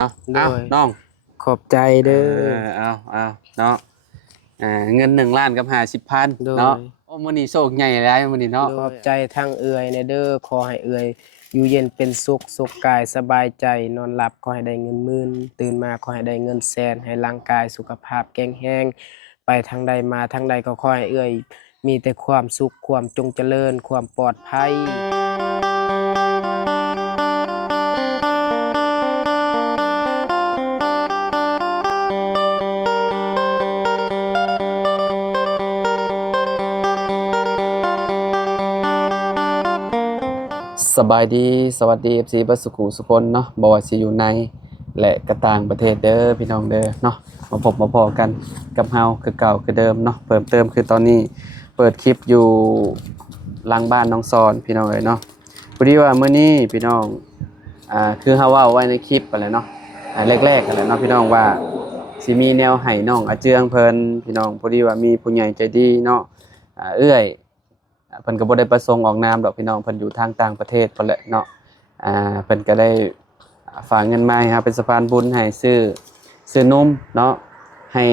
โดยน้องขอบใจเด้อเอาเนาะเงิน1 ล้านกับ50,000โดเนาะยโอ้มื้อนี้โชคใหญ่หลายมื้อนี้เนาะขอบใจทางเอื่อยในเด้อขอให้เอื่อยอยู่เย็นเป็นสุขสุขกายสบายใจนอนหลับขอให้ได้เงินหมื่นตื่นมาขอให้ได้เงินแสนให้ร่างกายสุขภาพแข็งแรงไปทางใดมาทางใดก็ขอให้เอื่อยมีแต่ความสุขความจงเจริญความปลอดภัยสบายดีสวัสดี FC บัสสุขุสุคนเนาะบ่ว่าสิอยู่ในและก็ต่างประเทศเด้อพี่น้องเด้อเนาะมาพบมาพอกันกับเฮาคือเก่าคือเดิมเนาะเพิ่มเติมคือตอนนี้เปิดคลิปอยู่หลังบ้านน้องซอนพี่น้องเอ้ยเนาะพอดีว่ามื้อนี้พี่น้องคือเฮาเว้าไว้ในคลิปไปแล้วเนาะแรกๆกันแหละเนาะพี่น้องว่าสิมีแนวให้น้องอาเจืองเพิ่นพี่น้องพอดีว่ามีผู้ใหญ่ใจดีเนาะเอื้อยเพิ่นก็บ่ได้ประสงค์ออกนามดอกพี่น้องเพิ่นอยู่ทางต่างประเทศพุ่นแหละเนาะเพิ่นก็ได้ฝากเงินมาให้ครับเป็นสะพานบุญให้ซื้อนมเนาะให้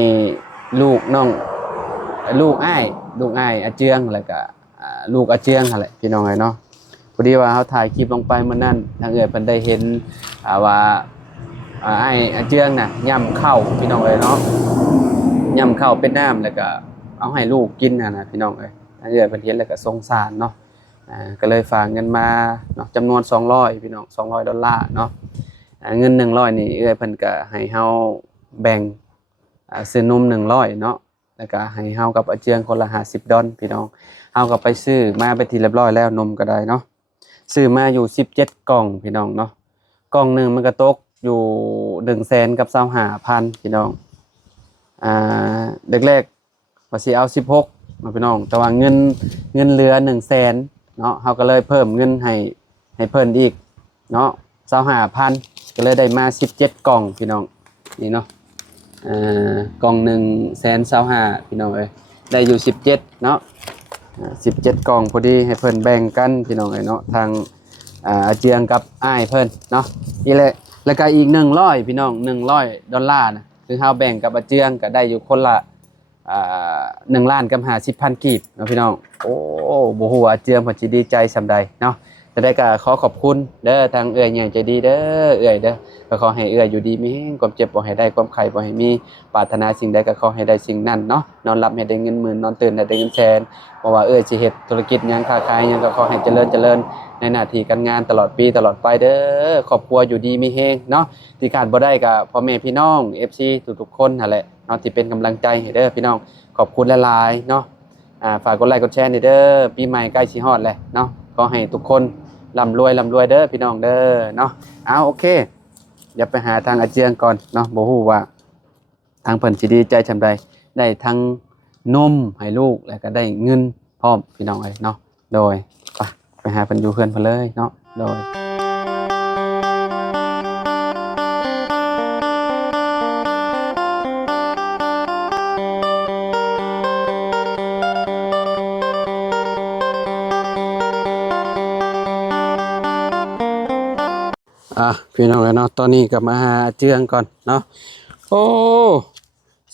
ลูกน้องลูกอ้ายอาเจืองแล้วก็ลูกอาเจืองนั่นแหละพี่น้องเอ้ยเนาะพอดีว่าเฮาถ่ายคลิปลงไปมื้อนั้นทางเอื้อยเพิ่นได้เห็นว่าอ้ายอาเจืองน่ะย่ำข้าวพี่น้องเอ้ยเนาะย่ำข้าวเป็นน้ำแล้วก็เอาให้ลูกกินน่ะพี่น้องเอ้ยทางเอื้อยเพิ่นเห็นแล้วก็สงสารเนาะก็เลยฝากเงินมาเนาะจำนวน200พี่น้อง$200เนาะเงิน100นี่เอื้อยเพิ่นก็ให้เฮาแบ่งซื้อนม100เนาะแล้วก็ให้เฮากับอาเจืองคนละ$50พี่น้องเฮาก็ไปซื้อมาเป็นที่เรียบร้อยแล้วนมก็ได้เนาะซื้อมาอยู่17กล่องพี่น้องเนาะกล่องหนึงมันก็ตกอยู่100,000กับ25,000พี่น้องแรกๆว่าสิเอา16มาพี่น้องแต่ว่าเงินเหลือ100,000เนาะเฮาก็เลยเพิ่มเงินให้เพิ่นอีกเนาะ25,000ก็เลยได้มา17กล่องพี่น้องนี่เนาะกล่อง125,000พี่น้องเอ้ยได้อยู่17เนาะ17กล่องพอดีให้เพิ่นแบ่งกันพี่น้องเอ้ยเนาะทางอาเจียงกับอ้ายเพิ่นเนาะนี่แหละแล้วก็อีก100พี่น้อง$100นะคือเฮาแบ่งกับอาเจียงก็ได้อยู่คนละ1 ล้านกับ50,000กีบเนาะพี่น้องโอ้บ่ฮู้ว่าอาเจียงเพิ่นสิดีใจส่ำใดเนาะจะได้ก็ขอขอบคุณเด้อทางเอื้อยใหญ่ใจดีเด้อเอื้อยเด้อก็ขอให้เอื้อยอยู่ดีมีแรงความเจ็บบ่ให้ได้ความไข้บ่ให้มีปรารถนาสิ่งใดก็ขอให้ได้สิ่งนั้นเนาะนอนหลับให้ได้เงินหมื่นนอนตื่นให้ได้เงินแสนเพราะว่าเอื้อยสิเฮ็ดธุรกิจหยังค้าขายหยังก็ขอให้เจริญในหน้าที่การงานตลอดปีตลอดไปเด้อครอบครัวอยู่ดีมีแรงเนาะที่ขาดบ่ได้ก็พ่อแม่พี่น้อง FC ทุกๆคนนั่นแหละเนาะที่เป็นกำลังใจให้เด้อพี่น้องขอบคุณหลายๆเนาะฝากกดไลค์กดแชร์เด้อปีใหม่ใกล้สิฮอดแล้วเนาะขอให้ทุกคนร่ำรวยเด้อพี่น้องเด้อเนาะโอเคเดี๋ยวไปหาทางอาเจียงก่อนเนาะบ่ฮู้ว่าทางเพิ่นสิดีใจซำใดได้ทั้งนมให้ลูกแล้วก็ได้เงินพร้อมพี่น้องเอ้ยเนาะโดยไปหาเพิ่นอยู่เพื่อนเพิ่นเลยเนาะโดยพี่น้องเนาะตอนนี้ก็มาหาเจืองก่อนเนาะโอ้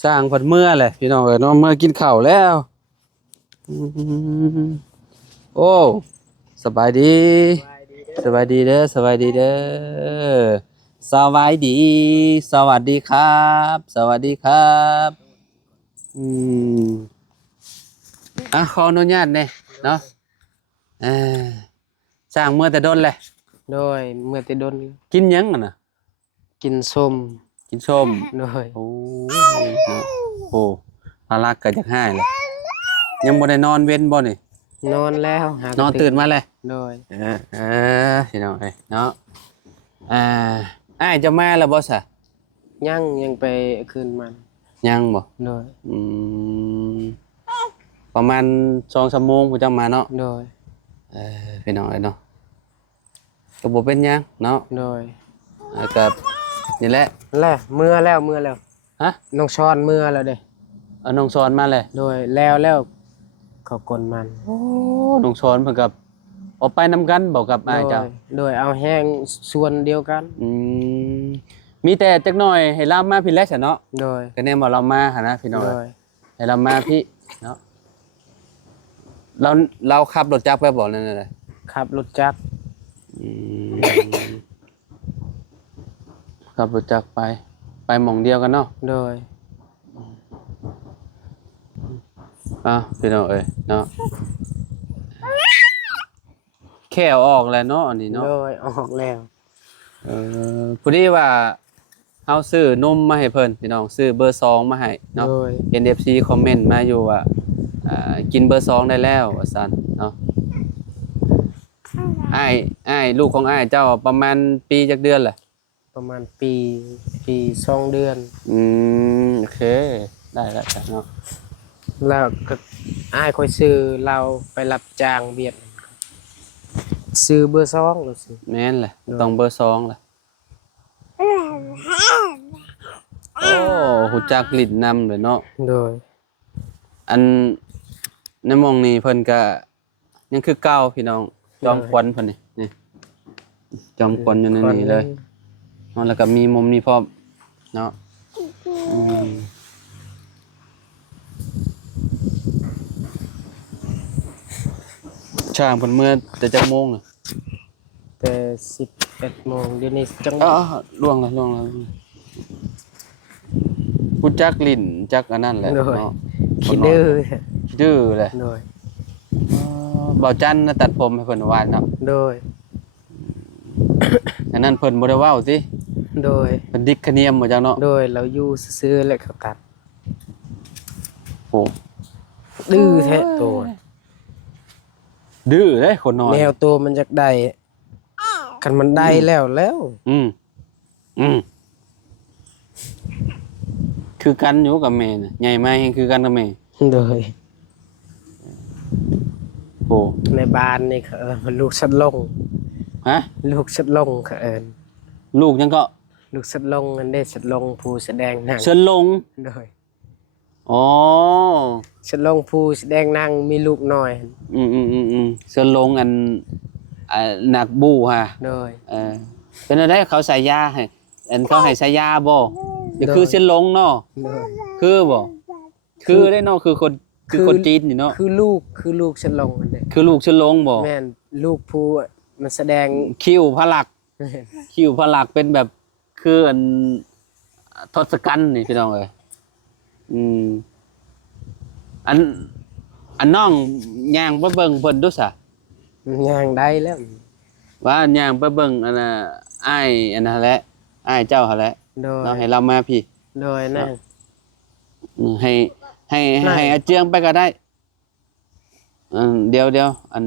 สร้างเพิ่นเมื่อเลยพี่น้องเนาะเมื่อกินข้าวแล้วโอ้สบายดีสบายดีเด้อสบายดีเด้อสบายดีสวัสดีครับสวัสดีครับมขออนุญาตเนี่ยเนาะเออสร้างเมื่อแต่โดนเลยโดยเมื่อแต่ดนกินยังน่ะกินส้มกินส้มโดยโอ้โหน่ารักเกิดจากให้เลยยังบ่ได้นอนเว้นบ่นี่นอนแล้วนอนตื่นมาเลยโดยพี่น้องเอ้ยเนาะอ้ายจะมาแล้วบ่ซะยังไปคืนมันยังบ่โดยประมาณ2 ชั่วโมงผมจะมาเนาะโดยพี่น้องเอ้ยเนาะก็บ่เป็นหยังเนาะโดยก็นี่แหละเมื่อแล้วฮะน้องช้อนเมื่อแล้วเด้น้องสอนมาเลยโดยแล้วเขากลมันโอ้น้องสอนเพิ่นกับออกไปนำกันบอกกับอ้ายเจ้าโดยเอาแห้งส่วนเดียวกัน มีแต่จักหน่อยให้เรามาพี่แลกซะเนาะ โดย ก็แน่บ่เรามาหั่นนะพี่น้อง โดย ให้เรามาพี่เนาะเราขับรถจักรไปบ่นั่นน่ะ ขับรถจักร อืมขับรถจักรไปหม่องเดียวกันเนาะ โดย พี่น้องเอ้ยเนาะแค่เอาออกแล้วเนาะอันนี้เนาะ โดยออกแล้ว พอดีว่าเฮาซื้อนมมาให้เพิ่นพี่น้องซื้อเบอร์2มาให้เนาะ โดย NFC คอมเมนต์มาอยู่ว่ากินเบอร์2ได้แล้วว่าซั่นเนาะอ้ายลูกของอ้ายเจ้าประมาณปีจักเดือนแหละ ประมาณปี2เดือน โอเคได้แล้วจ้ะเนาะ แล้วก็อ้ายค่อยซื้อเราไปรับจ้างเวียดซื้อเบอร์2แล้วสิ แม่นแหละต้องเบอร์2แหละโอ้ฮู้จักลิ้นนำเลยเนาะ โดย อันในหม่องนี้เพิ่นก็ยังคือเก่าพี่น้องจอมขวัญเพิ่นนี่จอมขวัญอยู่ในนี้เลยเนาะแล้วก็มีมุมนี้พร้อมเนาะช่างเพิ่นเมื่อแต่จักโมงน่ะ แต่11 โมงเดี๋ยวนี้จัง ล่วงแล้วฮู้จักลิ้นจักอันนั้นแหละ โดย เนาะ คิดดื้อ ดื้อเลย โดย บ่าวจันน่ะตัดผมให้เพิ่นวานเนาะ โดย อันนั้นเพิ่นบ่ได้เว้าติ โดย เพิ่นดิกคะเนียมบ่จังเนาะ โดยเราอยู่ซื่อๆแล้วเขาตัด โอ้ ดื้อแท้ตัว ดื้อเด้คนน้อย แมวตัวมันอยากได้คันมันได้แล้ว อืมคือกันอยู่กับแม่น่ะใหญ่มาแฮงคือกันกับแม่ โดย โอ้ ในบ้านนี่เขาเอิ้นว่าลูกสัตว์ลง ฮะ ลูกสัตว์ลงเขาเอิ้น ลูกยังก็ ลูกสัตว์ลงอันเด้สัตว์ลงผู้แสดงหนัง เชิญลง โดย อ๋อ สัตว์ลงผู้แสดงหนังมีลูกน้อย เชิญลงอันหนักบู้ฮะ โดย เป็นอะไรเขาใส่ยาให้อันเขาให้ใส่ยาบ่อย่าคือเชิญลงเนาะ โดย คือบ่คือได้เนาะคือคนจีนนี่เนาะ คือลูกสัตว์ลงอันเด้ คือลูกเชิญลงบ่ แม่นลูกผู้มันแสดง คิ้วพระลักษณ์คิ้วพระลักษณ์เป็นแบบคืออันทศกัณฐ์นี่พี่น้องเอ้ยอันน้องย่างไปเบิ่งเพิ่นดูซะ ย่างได้แล้ว ว่าย่างไปเบิ่งอันน่ะอ้ายอันนั้นแหละอ้ายเจ้าหั่นแหละ โดย เนาะให้เรามาพี่ โดยนั่น ให้อาเจียงไปก็ได้เดี๋ยวอัน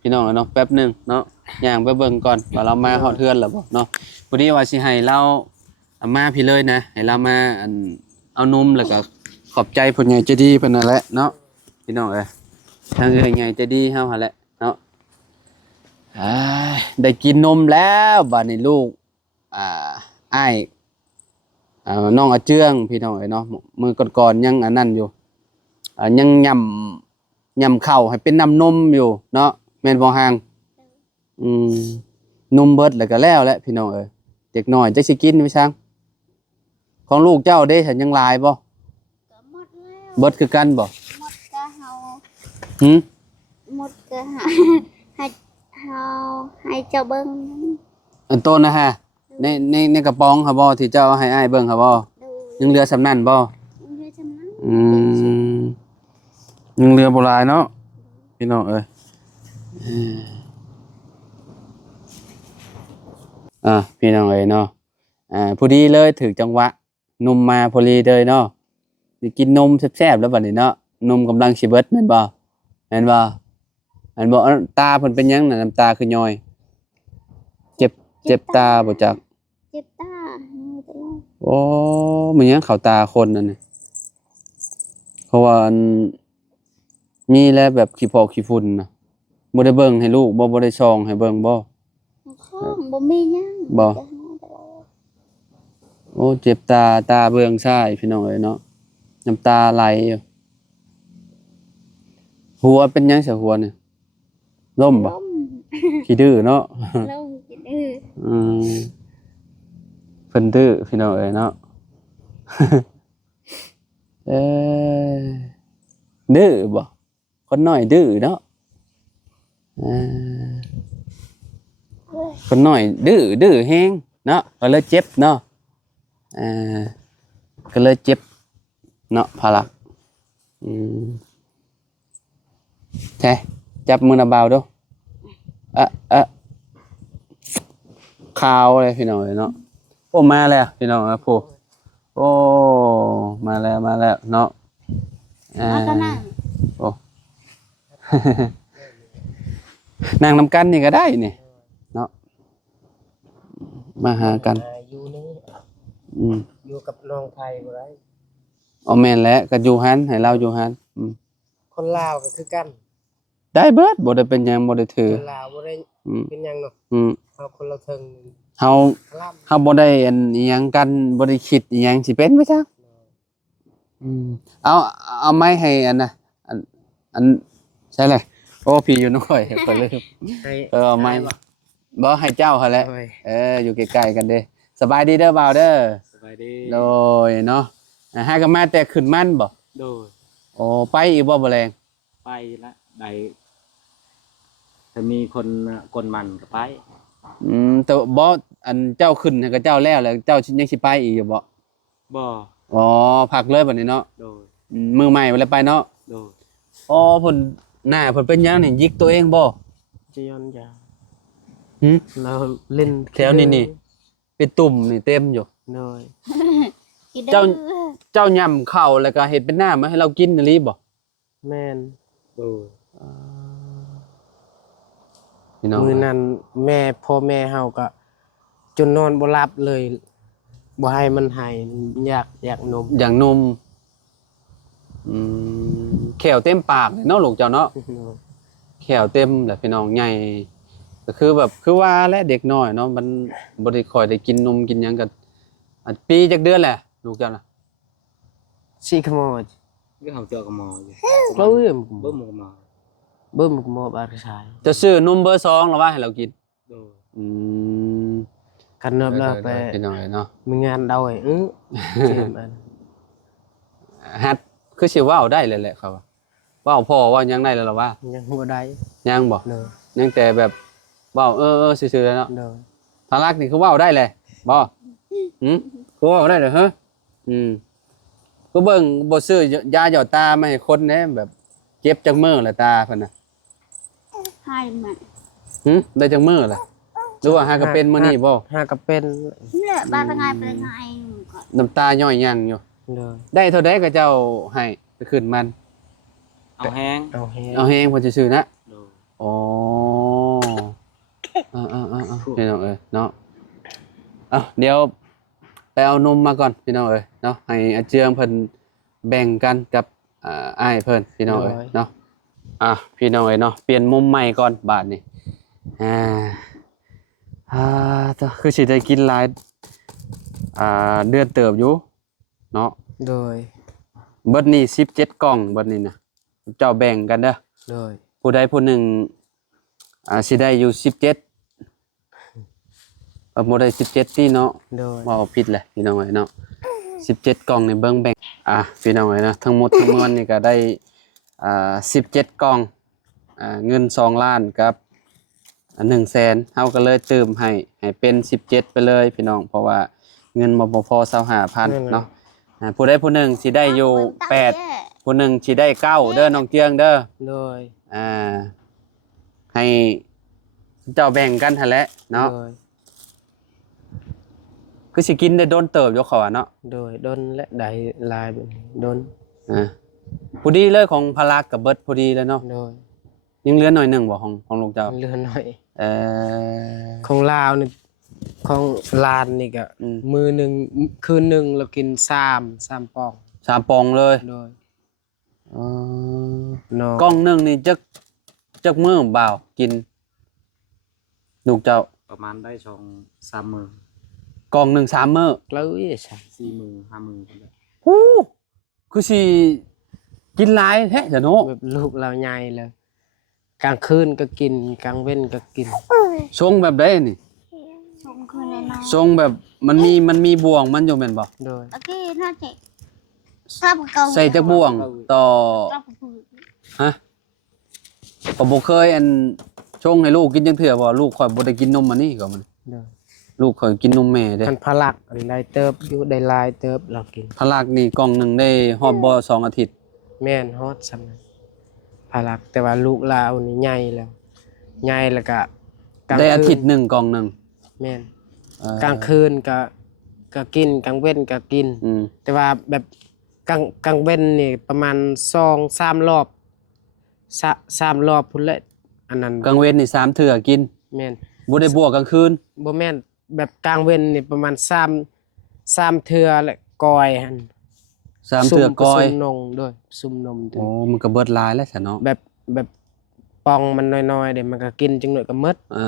พี่น้องเนาะแป๊บหนึงเนาะย่างไปเบิ่งก่อนว่าเรามาฮอดเฮือนแล้วบ่เนาะพอดีว่าสิให้เราเอามาพี่เลยนะให้เรามาอันเอานมแล้วก็ขอบใจผู้ใหญ่ใจดีเพิ่นนั่นแหละเนาะพี่น้องเอ้ยทางเอ้ยใหญ่ใจดีเฮาหั่นแหละเนาะได้กินนมแล้วบัดนี้ลูกอ้ายน้องอาเจืองพี่น้องเอ้ยเนาะมือก่อนๆยังอันนั้นอยู่ยังย่ำข้าวให้เป็นน้ำนมอยู่เนาะแม่นบ่ห่างนมเบิดแล้วก็แล้วแหละพี่น้องเอ้ยเด็กน้อยจักสิกินไปช่างของลูกเจ้าเด้ฉันยังหลายบ่ ก็หมดแล้ว เบิดคือกันบ่ หมดก็เฮา หึ หมดก็ให้เฮาให้เจ้าเบิ่ง อันต้นนะฮะในกระป๋องครับบ่ที่เจ้าให้อ้ายเบิ่งครับบ่ ดู ยังเหลือสำนั้นบ่ เรือจำนั้น ยังเหลือบ่หลายเนาะพี่น้องเอ้ยพี่น้องเอ้ยเนาะพอดีเลยถึงจังหวะนมมาพอดีเลยเนาะสิกินนมแซ่บๆแล้วบัดนี้เนาะนมกำลังสิเบิดแม่นบ่อันบ่ตาเพิ่นเป็นหยังน่ะน้ำตาคือย้อยเจ็บตาบ่จัก เจ็บตาไม่เป็นไร โอ้มันยังเข้าตาคนนั่นนี่เพราะว่ามีแล้วแบบขี้พอกขี้ฝุ่นน่ะบ่ได้เบิ่งให้ลูกบ่ได้ส่องให้เบิ่งบ่ ข้องบ่มีหยัง บ่ จะหาตลอด โอ้เจ็บตาเบื้องซ้ายพี่น้องเอ้ยเนาะน้ำตาไหลอยู่หัวเป็นหยังซะหัวนี่ล้มบ่ ล้ม ขี้ดื้อเนาะ ล้มกินอือ อืม พิ่นดื้อพี่น้องเอ้ยเนาะ เออดื้อบ่คนน้อยดื้อเนาะคนน้อยดื้อแฮงเนาะก็เลยเจ็บเนาะก็เลยเจ็บเนาะพาลักใช่จับมือนาเบาดูข่าวเลยพี่น้องเนาะโอ้มาแล้วพี่น้องนะผู้โอ้มาแล้วเนาะมาก็นั่ง โอ้ นั่งนำกันนี่ก็ได้นี่เนาะมาหากันอยู่นี่ ม อยู่กับน้องไผบ่ได้ เอาแม่นแล้วก็อยู่หันให้เราอยู่หันคนลาวก็คือกัน ได้เบิดบ่ได้เป็นหยังบ่ได้ถือคนลาวบ่ได้เป็นหยังเนาะเฮาคนละเทิง เฮาบ่ได้อันอิหยังกันบ่ได้คิดอิหยังสิเป็นไปจักเอาไม้ให้อันน่ะอันใช่เลยโอ้พี่อยู่น้อยเพิ่นลืมเอาไม้บ่ให้เจ้าหั่นแหละอยู่ใกล้ๆกันเด้สบายดีเด้อบ่าวเด้อสบายดีโดยเนาะหากันมาแต่ขึ้นมันบ่โดยโอ้ไปอีกบ่แรง ไปละได้ถ้ามีคนกลมันก็ไปแต่บ่อันเจ้าขึ้นให้กับเจ้าแล้วเจ้ายังสิไปอีกอยู่บ่บ่อ๋อพักเลยบัดนี้เนาะโดยมือใหม่บ่ได้ไปเนาะโดยอ๋อเพิ่นหน้าเพิ่นเป็นหยังนี่ยิกตัวเองบ่จะย้อนยา หึเราเล่นแถวนี่เป็นตุ่มนี่เต็มอยู่เลย เจ้าย่ำข้าวแล้วก็เฮ็ดเป็นน้ำมาให้เรากินอีหลีบ่แม่นโดยมื้อนั้นพ่อแม่เฮาก็จนนอนบ่หลับเลยบ่ให้มันให้อยากนมอย่างนมแขวเต็มปากเลยเนาะลูกเจ้าเนาะแขวเต็มแหละพี่น้องใหญ่ก็คือแบบคือว่าและเด็กน้อยเนาะมันบ่ได้ค่อยได้กินนมกินหยังกันปีจักเดือนแหละลูกเจ้าน่ะสิขโมยก็เฮาเจอกับหมออยู่เบิ่มเบิ่มกับหมอเบิ่มกับหมอบาดชายจะซื้อนมเบอร์2หรอว่าให้เรากินโดยกันเนิบแล้วไปพี่น้อยเนาะมีงานดอยเจ็บอันฮัดคือสิเว้าได้เลยแหละครับเว้าพ่อว่ายังได้แล้วหรอว่ายังบ่ได้ยังบ่ยังแต่แบบเว้าซื่อๆแล้วเนาะทารักนี่คือเว้าได้เลยบ่คือเว้าได้เหรอฮะก็เบิ่งบ่ซื้อยาหยอดตามาให้คนแหน่แบบเจ็บจังมื้อละตาเพิ่นน่ะให้มันได้จังมื้อล่ะหรือว่าหาก็เป็นมื้อนี้บ่หาก็เป็นเนี่ยบ้านเป็นไงน้ำตาย่อยยันอยู่ได้เท่าใดก็เจ้าให้ไปขึ้นมันเอาแห้งเพิ่นซื่อๆนะอ๋อพี่น้องเอ้ยเนาะเดี๋ยวไปเอานมมาก่อนพี่น้องเอ้ยเนาะให้อาเจืองเพิ่นแบ่งกันกับอ้ายเพิ่นพี่น้องเอ้ยเนาะพี่น้องเอ้ยเนาะเปลี่ยนมุมใหม่ก่อนบาดนี้คือสิได้กินหลายเดือนเติบอยู่เนาะโดยเบิดนี้17กล่องเบิดนี้นะเจ้าแบ่งกันเด้อโดยผู้ใดผู้หนึ่งสิได้อยู่17บ่ได้17ที่เนาะบ่เอาผิดแหละพี่น้องเอ้ยเนาะ17กล่องนี่เบิ่งแบ่งพี่น้องเอ้ยนะทั้งหมดทั้งมวลนี่ก็ได้17กล่องเงิน2ล้านกับ100,000เฮาก็เลยเติมให้เป็น17ไปเลยพี่น้องเพราะว่าเงินบ่พอ25,000เนาะผู้ใดผู้หนึ่งสิได้อยู่8ผู้หนึ่งสิได้9เด้อน้องเจียงเด้อเลยให้เจ้าแบ่งกันหั่นแหละเนาะคือสิกินได้โดนเติบอยู่เขาเนาะโดยโดนและได้ลายโดนพอดีเลยของพลักกับเบิดพอดีเลยเนาะโดยยังเหลือหน่อยนึงบ่ของลูกเจ้าเหลือหน่อยของลาวนี่ของลานนี่ก็มือนึงคืนนึงเรากิน3ปอง3ปองเลยโดยกล่องนึงนี่จักมื้อบ่าวกินลูกเจ้าประมาณได้2-3 มื้อกล่องนึง3มื้อแล้วใช่4 มื้อ5 มื้อพุ่นแหละคือสิกินหลายแท้จ้ะเนาะแบบลูกเราใหญ่เลยกลางคืนก็กินกลางเว้นก็กินชงแบบใดนี่ชงคืน ทรงแบบมันมีบ่วงมันอยู่แม่นบ่ โดย โอเคน่าจะทราบเก่า ใส่จักบ่วงต่อ ทราบ ฮะก็บ่เคยอันชงให้ลูกกินจังเทื่อบ่ลูกข่อยบ่ได้กินนมอันนี้ก็มัน โดย ลูกข่อยกินนมแม่เด้ คันพลักอันใดเติบอยู่ได้หลายเติบเรากิน พลักนี่กล่องหนึงได้ฮอดบ่2อาทิตย์ แม่นฮอดซำนั้นพลักแต่ว่าลูกลาวนี่ใหญ่แล้วใหญ่แล้วก็กลาง ได้อา คืน ทิตย์หนึงกล่องหนึง แม่น เอ่อก ลางคืนก็กินกลางเว้นก็กิน อืม แต่ว่าแบบกลางเว้นนี่ประมาณ2-3รอบ3รอบพุ่นแหละอันนั้น กลางเว้นนี่3เทื่อกิน แม่น บ่ได้บวกกลางคืน บ่แม่นแบบกลางเว้นนี่ประมาณ3เทื่อแหละกอยหั่น 3เทื่อก้อย ซุ่มนงด้วยซุ่มนมด้วย โอ้มันก็เบิดหลายแล้วซะเนาะ แบบปองมันน้อยๆเดี๋ยวมันก็กินจังหน่อยก็หมด เอ่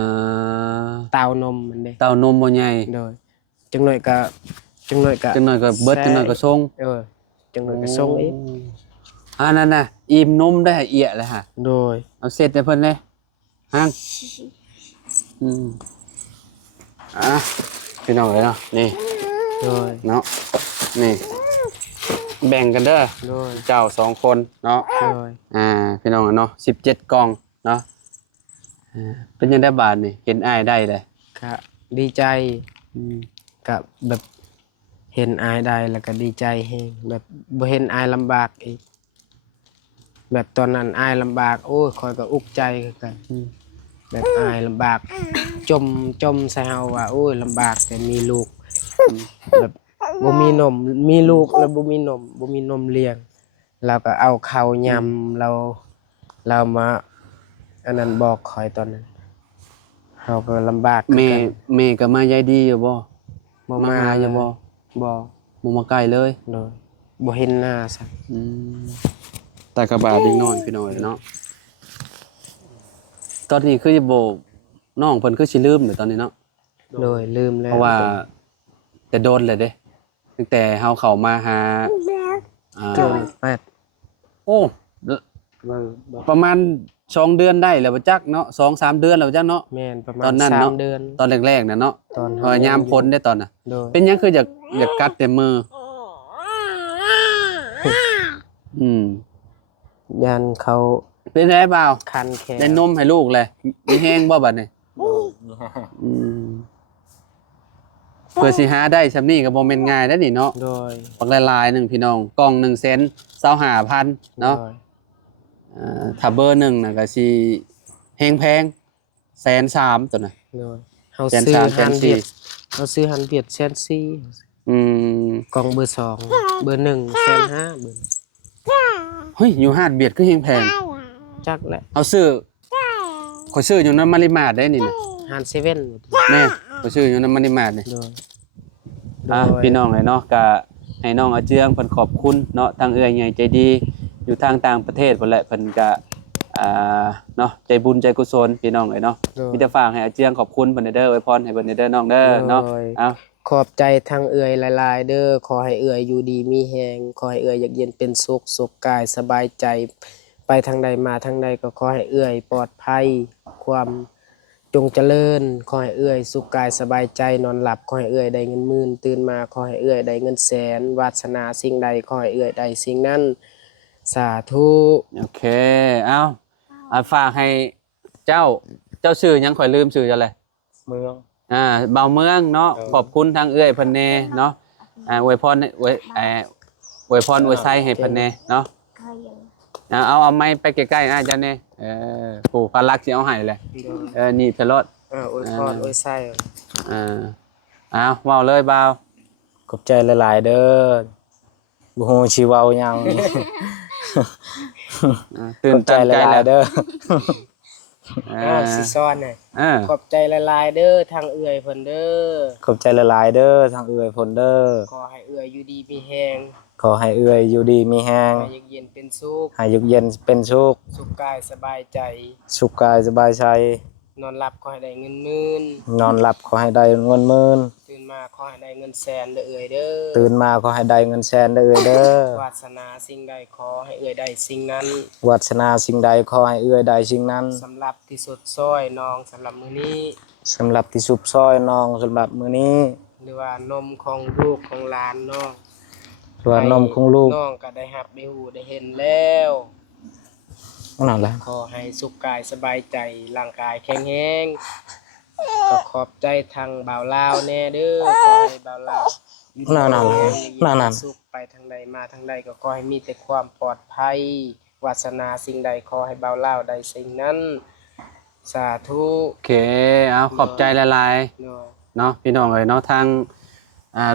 อ เต้านมมันเด้ เต้านมบ่ใหญ่ โดยจังหน่อยก็ จังหน่อยก็เบิดจังหน่อยก็ส่ง จังหน่อยก็ส่งอีก นั่นน่ะอิ่มนมได้เอียเลยฮะ โดย เอาเสร็จให้เพิ่นเลยฮังอืมพี่น้องเลยเนาะนี่ โดย เนาะนี่ แบ่งกันเด้อ โดย เจ้า2คนเนาะ โดย พี่น้องเนาะ17กล่องเนาะเป็นยังได้บาทนี่เห็นอ้ายได้เลย ก็ดีใจกับแบบเห็นอายได้แล้วก็ดีใจแฮงแบบบ่เห็นอายลำบากอีกแบบตอนนั้นอายลำบากโอ้ยคอยก็อุกใจคือกันแบบอายลำบากจมใส่เฮาว่าโอ้ยลำบากแต่มีลูกแบบบ่มีนมมีลูกแล้วบ่มีนมเลี้ยงเราก็เอาข้าวยำเรามาอันนั้นบอกคอยตอนนั้นเฮาก็ลำบากคือ แม่ กัน แม่ก็มายายดีอยู่บ่ บ่ มา มา หาอยู่บ่ บ่ บ่มาใกล้เลย โดยบ่เห็นหน้าซะ แต่กระบาดนิดหน่อยพี่น้อยเนาะตอนนี้คือจะโบกน้องเพิ่นคือสิลืมเดี๋ยวตอนนี้เนาะ โดยลืมแล้ว เพราะว่าแต่โดนเลยเด้ตั้งแต่เฮาเข้ามาหาโดนแปด โอ้ประมาณ2เดือนได้แล้วบ่จักเนาะ2-3เดือนแล้วบ่จักเนาะ แม่นประมา ตอ ณ นนั้น 3 เนาะ เดือน ตอนแรกๆน่ะเนาะ ตอน เพราะว่ายามพ้นได้ตอนน่ะ โดย เป็นหยังคืออยากกัดแต่มืออืม ยันเขา เป็นไงบ่าว คันแขน ได้นมให้ลูกเลยมีแห้งบ่บัดนี้อืมเพื่อสิหาได้ซำนี้ก็บ่แม่นง่ายเด้อนี่เนาะ โดย ปักหลายๆหนึงพี่น้องกล่อง1เซน25,000เนาะ โดย ถ้าเบอร์1น่ะก็สิแฮงแพง130,000ตัวน่ะ โดยเฮา แสน ซื้อ สามแส หั น น สี่ เบียดเฮาซื้อหันเบียดแสนสี่ อืม กล่องเบอร์2เบอร์1แสนห้าเบอร์ เฮ้ยอยู่หาดเบียดคือแฮงแพง จักแหละ เอาซื้อข่อยซื้ออยู่นำมาริมาดได้นี่น่ะ หันเซเว่น แม่ข่อยซื้ออยู่นำมาริมาดนี่ โดย พี่น้องเลยเนาะก็ให้น้องอาเจืองเพิ่นขอบคุณเนาะทางเอื้อยใหญ่ใจดีอยู่ทางต่างประเทศพุ่นแหละเพิ่นก็เนาะใจบุญใจกุศลพี่น้องเลยเนาะ โดย มีแต่ฝากให้อาเจืองขอบคุณเพิ่นเด้ออวยพรให้เพิ่นเด้อน้องเด้อเนาะ โดย เอา ขอบใจทางเอื่อยหลายๆเด้อขอให้เอื่อยอยู่ดีมีแฮงขอให้เอื่อยอยากเย็นเป็นสุขกายสบายใจ ไปทางใดมาทางใดก็ขอให้เอื่อยปลอดภัยความจงเจริญขอให้เอื่อยสุขกายสบายใจนอนหลับขอให้เอื่อยได้เงินหมื่นตื่นมาขอให้เอื่อยได้เงินแสนวาสนาสิ่งใดขอให้เอื่อยได้สิ่งนั้นสาธุ โอเคเอาฝากให้เจ้าชื่อหยังข่อยลืมชื่อจังเลย เมือง เบาเมืองเนาะขอบคุณทางเอื้อยเพิ่นแน่เนาะอวยพรอวยพรอวยไซให้เพิ่นแน่เนาะ เคยอยู่ เอาไม้ไปใกล้ๆนะเจ้าแน่ผู้พารักสิเอาให้เลยนี่เพลอด อวยพรอวยไส้ เว้าเลยบ่าว ขอบใจหลายๆเด้อบ่ฮู้สิเว้าหยัง ตื่ ข น อบใจ ตัน ห ใจ ลาย แล้ว ๆเด้อ สิซ้อนน่ะขอบใจหลายๆเด้อทางเอื่อยเพิ่นเด้อ ขอบใจหลายๆเด้อทางเอื้อยพลเด้อ ขอให้เอื่อยอยู่ดีมีแฮง ขอให้เอื้อยอยู่ดีมีแฮง ให้เย็นเป็นสุข ให้อยู่เย็นเป็นสุข สุขกายสบายใจ สุขกายสบายใจ นอนหลับขอให้ได้เงินหมื่น นอนหลับขอให้ได้เงินหมื่น ตื่นมาขอให้ได้เงินแสนเด้อเอ่ยเด้อ ตื่นมาขอให้ได้เงินแสนเด้อเอื้อยเด้อ วาสนาสิ่งใดขอให้เอ่ยได้สิ่งนั้น วาสนาสิ่งใดขอให้เอื้อยได้สิ่งนั้น สำหรับที่สุดซอยน้องสำหรับมื้อนี้ สำหรับที่สุบซอยน้องสำหรับมื้อนี้ หรือว่านมของลูกของหลานน้อง ส่วนนมของลูก น้องก็ได้รับได้ฮู้ได้เห็นแล้ว นั่นแหละ ขอให้สุขกายสบายใจร่างกายแข็งแรงก็ขอบใจทางบ่าวลาวแน่เด้อขอให้บ่าวลาวอยู่ดี นั่น มี ๆ ความ นั่น สุขไปทางใดมาทางใดก็ขอให้มีแต่ความปลอดภัยวาสนาสิ่งใดขอให้บ่าวลาวได้สิ่งนั้นสาธุ โอเคเอาขอบใจหลายๆ เนาะ เนาะพี่น้องเอ้ยเนาะทาง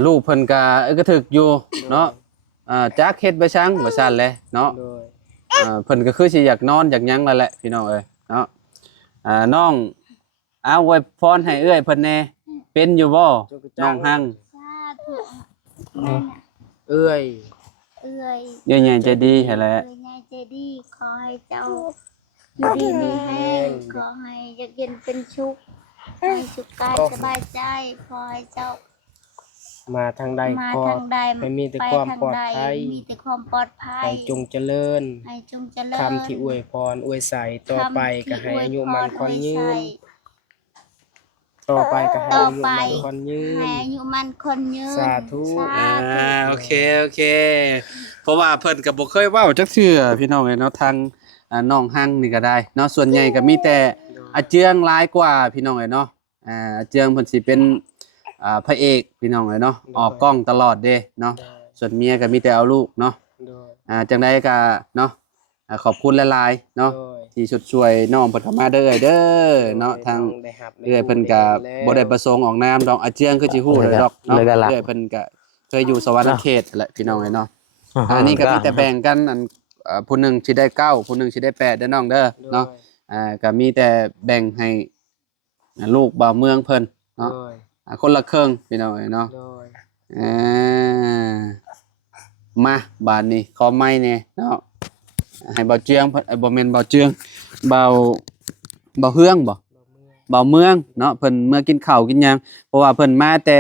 ลูกเพิ่นก็ก็ถึกอยู่เนาะจักเฮ็ดไปชังบ่ซั่นแหละเนาะ โดย เพิ่นก็คือสิอยากนอนอยากหยังนั่นแหละพี่น้องเอ้ยเนาะน้องเอาไว้พรให้เอื้อยเพิ่นแน่เป็นอยู่บ่น้องหัง สาธุนั่นน่ะ เอ้ย เอื้อย ใหญ่ๆใจดีให้แหละ เอื้อยยายใจดีขอให้เจ้าอยู่ดีมีแห้งขอให้อยากเย็นเป็นชุกให้สุขกายสบายใจขอให้เจ้า มาทางใด มา ก็ ทางใด ให้มีแต่ความปลอดภัย มีแต่ความปลอดภัย ให้จงเจริญ ให้จงเจริญ คำที่อวยพรอวยใส่ต่อไปก็ให้อายุมันคนยืนต่อไปก็ให้อายุมันคนยืน ให้อายุมันคนยืน สาธุ โอเคโอเคเพราะว่าเพิ่นก็บ่เคยเว้าจักเทื่อพี่น้องเอ้ยเนาะทางน้องหังนี่ก็ได้เนาะส่วนใหญ่ก็มีแต่อาเจืองหลายกว่าพี่น้องเอ้ยเนาะอาเจืองเพิ่นสิเป็นพระเอกพี่น้องเอ้ยเนาะออกกล้องตลอดเด้เนาะส่วนเมียก็มีแต่เอาลูกเนาะ โดย จังไดก็เนาะขอบคุณหลายๆเนาะ โดย ที่ช่วยน้องเพิ่นเข้ามาเด้อเด้อเนาะทาง ได้รับ เอื้อยเพิ่นก็บ่ได้ประสงค์ออกนามดอกอาเจียงคือสิฮู้เลยดอกเนาะ เลยก็รัก เอื้อยเพิ่นก็เคยอยู่สวรรค์เขตแหละพี่น้องเอ้ยเนาะอันนี้ก็มีแต่แบ่งกันอันผู้หนึงสิได้9ผู้หนึงสิได้8เด้อน้องเด้อเนาะก็มีแต่แบ่งให้ลูกบ่าวเมืองเพิ่น โด เนาะ ย คนละครึ่งพี่น้องเอ้ยเนาะ โดย อ่ามาบาดนี้ขอไม้แน่เนาะให้เบาเจืองเพิ่นบ่แม่นเบาเจืองเบาเฮืองบ่ เบาเมืองเนาะเพิ่นเมื่อกินข้าวกินหยังเพราะว่าเพิ่นมาแต่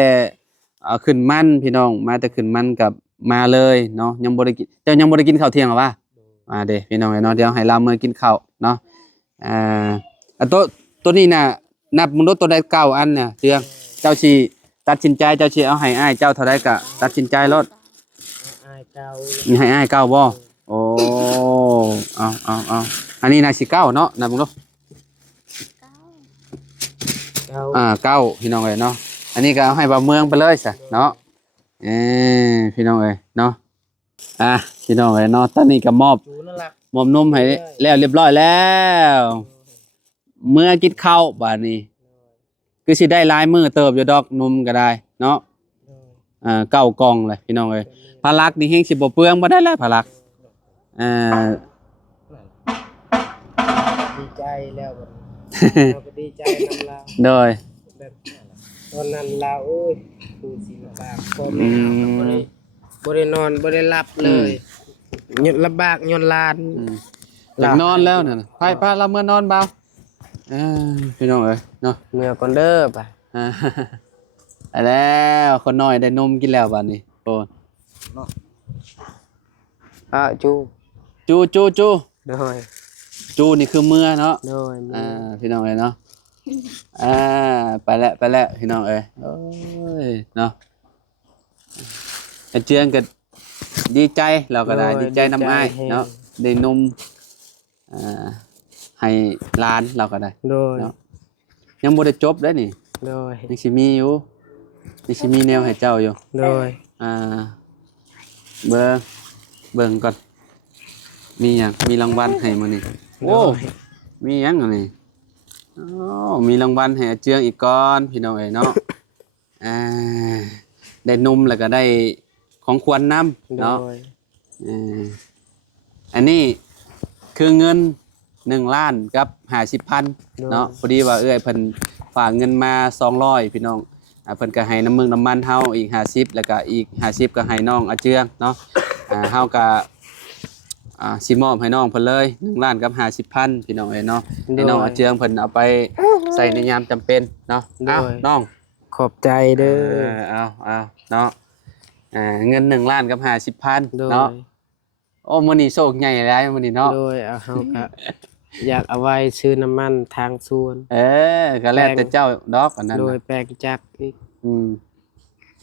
ขึ้นมันพี่น้องมาแต่ขึ้นมันกับมาเลยเนาะยังบ่ได้กินเจ้ายังบ่ได้กินข้าวเที่ยงหรอวะมาเด้พี่น้องเนาะเดี๋ยวให้เราเมื่อกินข้าวเนาะตัวนี้น่ะนับมึงดูตัวใดเก้าอันเนี่ยเจืองเจ้าสิตัดสินใจเจ้าสิเอาให้อ้ายเจ้าเท่าใดก็ตัดสินใจรถ อายเก่า ให้อ้ายเก้าบ่โอ้เอาอันนี้น่ะสิเก้าเนาะนับมึงดู เก่า เก้าพี่น้องเอ้ยเนาะอันนี้ก็เอาให้บ่าวเมืองไปเลยซะเนาะพี่น้องเอ้ยเนาะพี่น้องเอ้ยเนาะตอนนี้ก็มอบ จูนั่นล่ะ นมให้แล้วเรียบร้อยแล้วเมื่อกินข้าวบัดนี้คือสิได้หลายมื้อเติบอยู่ดอกนมก็ได้เนาะ9กล่องเลยพี่น้องเอ้ยพารักนี่แฮงสิบ่เปลืองบ่ได้แล้วพารักดีใจแล้วบัดนี้เราก็ดีใจนำเรา โดย แบบตอนนั้นเราโอ้ยดูสิลำบากพ่อแม่บ่ได้นอนบ่ได้หลับเลยยดลำบากยนลาน อยากนอนแล้วน่ะไปพาเราเมื่อนอนเบาพี่น้องเอ้ยเนาะ เมื่อก่อนเด้อไป ไปแล้วคนน้อยได้นมกินแล้วบัดนี้โอ้ จู จู โดย จูนี่คือเมื่อเนาะ โดย พี่น้องเอ้ยเนาะไปแล้วพี่น้องเอ้ยโอ้ยเนาะไอ้เจืองก็ดีใจเราก็ได้ดีใจนำอ้ายเนาะได้นมให้หลานเราก็ได้ โดย เนาะยังบ่ได้จบเด้อนี่ โดย ยังสิมีอยู่ยังสิมีแนวให้เจ้าอยู่ โดย เบิ่งก่อนมีหยังมีรางวัลให้มื้อนี้โอ้มีหยังอันนี้มีรางวัลให้อาเจืองอีกก่อนพี่น้องเอ้ยเนาะ ได้นมแล้วก็ได้ของขวัญนำ โด เนาะ ย อันนี้คือเงิน1ล้านกับ50,000เนาะพอดีว่าเอ้ยเพิ่นฝากเงินมา200พี่น้องเพิ่นก็ให้น้ำมันเฮาอีก50แล้วก็อีก50ก็ให้น้องอาเจืองเนาะเฮาก็ สิมอบให้น้องเพิ่นเลย1ล้านกับ50,000พี่น้องเอ้ยเนาะให้น้องอาเจืองเพิ่นเอาไปใส่ในยามจำเป็นเนาะเอาน้อง ขอบใจเด้อ เอาเนาะเงิน1ล้านกับ50,000 โดย เนาะโอ้มื้อนี้โชคใหญ่หลายมื้อนี้เนาะ โดยเอาเฮาก็อยากเอาไว้ซื้อน้ำมันทางสวน ก็แล้วแต่เจ้าดอกอันนั้น โดย น่ะ แปลงจักรอีก อืม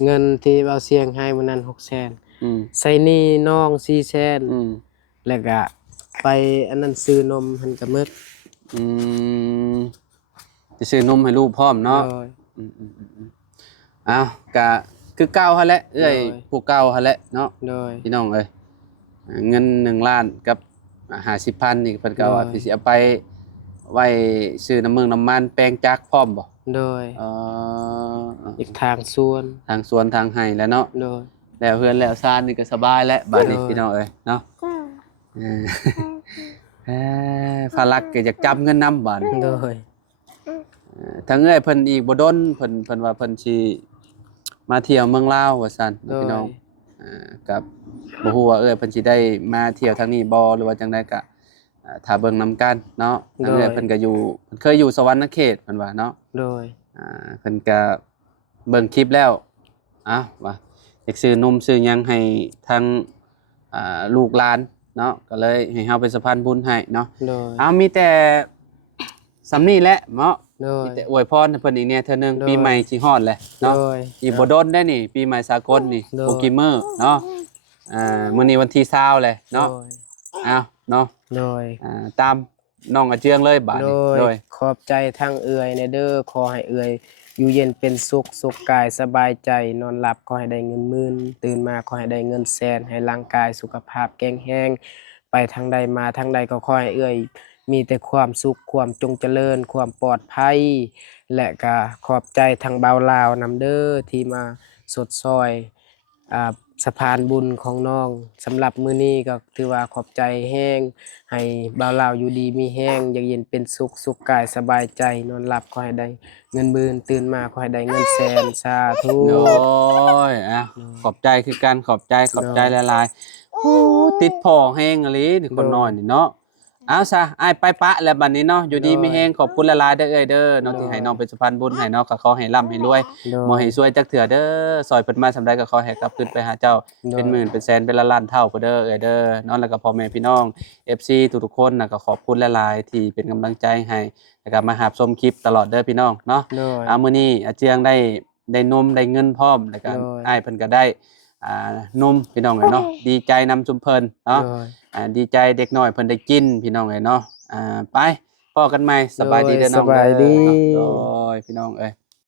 เงินที่เบาเสียงให้มื้อนั้น600,000 อืม ใส่หนี้น้อง400,000 อืม แล้วก็ไปอันนั้นซื้อนมหันก็หมด อืมจะซื้อนมให้ลูกพร้อมเนาะ โดย อ้าวกะคือเก่าหั่นแหละเอ้ย โดย ผู้เก่าหั่นแหละเนาะ โดย พี่น้องเอ้ยเงิน1ล้านกับ50,000นี่เพิ่นก็ว่า โดย พี่สิเอาไปไว้ซื้อน้ำมึงน้ำมันแปลงจักรพร้อมบ่ โดย เอ่อ อีกทางสวน ทางสวนทางไห้แล้วเนาะ โดย แล้วเฮือนแล้วซ่านนี่ก็สบายแล้วบัดนี้ โดย พี่น้องเอ้ยเนาะเออภารักก็อยากจับเงินนำบัดนี้ โดย ทางเอ้ยเพิ่นอีกบ่ดนเพิ่นว่าเพิ่นสิมาเที่ยวเมืองลาวว่าซั่น โดย พี่น้องกับบ่ฮู้ว่าเอ้ยเพิ่นสิได้มาเที่ยวทางนี้บ่หรือว่าจังไดก็ถ้าเบิ่งนํกันเนาะทางเอ้ยเพิ่นก็อยู่เพิ่นเคยอยู่สวรรณเขตเพิ่นว่าเนาะ โดย เพิ่นก็เบิ่งคลิปแล้วว่าอยากซื้อนมซื้อหยังให้ทางลูกหลานเนาะก็เลยให้เฮาเป็นสะพานบุญให้เนาะ โดย มีแต่สำนี้แหละเนาะ โดย มีแต่อวยพรให้เพิ่นอีกเนี่ยเทื่อนึง โดย ปีใหม่สิฮอดแหละเนาะ โดย อีกบ่โดนได้นี่ ปีใหม่สากลนี่ โดย โปรกิเมอร์เนาะมื้อนี้วันที่20เลยเนาะ โดย เนาะ โดย ตามน้องอาเจืองเลยบาด โด นี้ ย โดย ขอบใจทางเอื่อยในเด้อขอให้เอื่อยอยู่เย็นเป็นสุขสุขกายสบายใจนอนหลับขอให้ได้เงินหมื่นตื่นมาขอให้ได้เงินแสนให้ร่างกายสุขภาพแข็งแรงไปทางใดมาทางใดก็ขอให้เอื่อยมีแต่ความสุขความจงเจริญความปลอดภัย และก็ขอบใจทางเบาลาวนำเด้อที่มาสดซอยสะพานบุญของน้องสำหรับมื้อนี้ก็ถือว่าขอบใจแห้งให้บ่าวลาวอยู่ดีมีแห้งอยากเย็นเป็นสุขสุขกายสบายใจนอนหลับขอให้ได้เงินหมื่นตื่นมาขอให้ได้เงินแสนสาธุ โอ้ยขอบใจคือกันขอบใจหลายๆโอ้ติดพ่อแฮงอะลินี่คนน้อยนี่เนาะเอาซะอ้ายไปปะแล้วบัดนี้เนาะอยู่ดีมีแฮงขอบคุณหลายๆเด้อเอ้ยเด้อเนาะที่ให้น้องเป็นสะพานบุญให้เนาะก็ขอให้ร่ำให้รวย โดย บ่ให้ซวยจักเถื่อเด้อซอยเพิ่นมาสำใดก็ขอให้กลับคืนไปหาเจ้า โดย เป็นหมื่นเป็นแสนเป็นล้านๆเท่าพุ่นเด้อเอ้ยเด้อเนาะแล้วก็พ่อแม่พี่น้อง FC ทุกๆคนน่ะก็ขอบคุณหลายๆที่เป็นกำลังใจให้แล้วก็มาหาชมคลิปตลอดเด้อพี่น้องเนาะ โดย มื้อนี้อาเจียงได้นมได้เงินพร้อมแล้วก็ โดย อ้ายเพิ่นก็ได้นมพี่น้องเอ้ยเนาะดีใจนำชุมเพิ่นเนาะ โดย ดีใจเด็กน้อยเพิ่นได้กินพี่น้องเอ้ยเนาะไปพ้อกันใหม่สบายดีเด้อน้อง สบายดี เนาะโดยพี่น้องเอ้ย